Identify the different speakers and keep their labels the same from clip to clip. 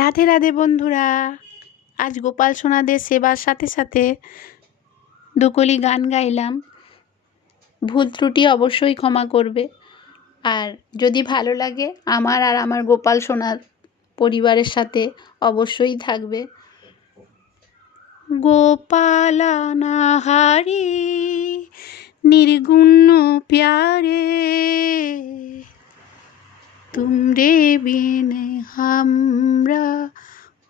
Speaker 1: রাধে রাধে বন্ধুরা আজ গোপাল সোনাদের সেবার সাথে সাথে দুকলি গান গাইলাম ভুল ত্রুটি অবশ্যই ক্ষমা করবে আর যদি ভালো লাগে আমার আর আমার গোপাল সোনার পরিবারের সাথে অবশ্যই থাকবে গোপালানাহারি নির্গুণ প্যারে तुमरे बिन हमरा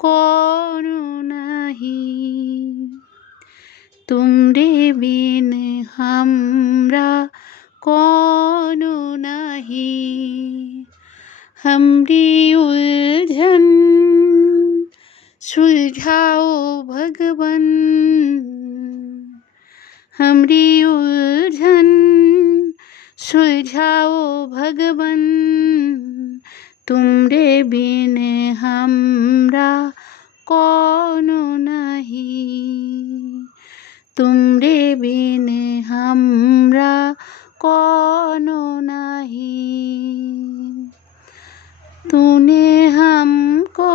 Speaker 1: कोनो नहीं तुमरे बिन हमरा कोनो नहीं हमरी उलझन सुलझाओ भगवन हमरी उलझन सुलझाओ भगवन तुमरे बिन हमरा कोनो नहीं तुमरे बिन हमरा कोनो नहीं तूने हमको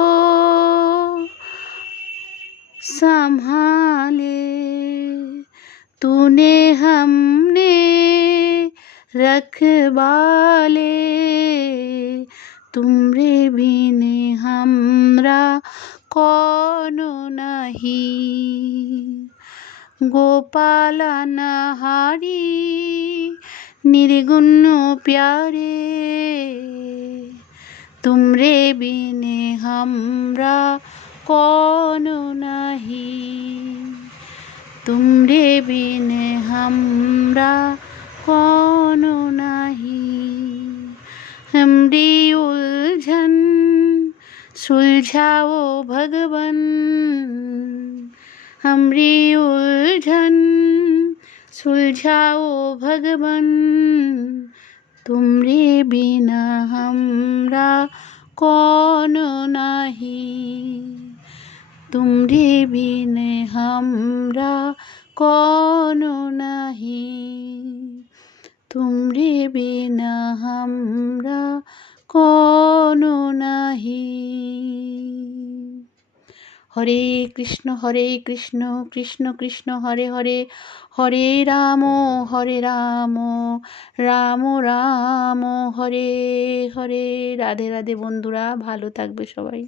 Speaker 1: संभाले तूने हमने रखवाले তুমরে বিনে হামরা কন নাহি গোপাল নাহারি নির্গুণ প্যারে তুমরে বিনে হামরা কন নাহি তুমরে বিনে হামরা কন নাহি হমরি સુલઝાઓ ભગવન હમરી ઉલઝન સુલઝાઓ ભગવન તુમરે બિના હમરા કોન નહીં તુમરે બિને હમરા કોન નહીં तुमरे बिना हमरा কোন নাহি হরে কৃষ্ণ হরে কৃষ্ণ কৃষ্ণ কৃষ্ণ হরে হরে হরে রাম হরে রাম রাম রাম হরে হরে রাধে রাধে বন্ধুরা ভালো থাকবে সবাই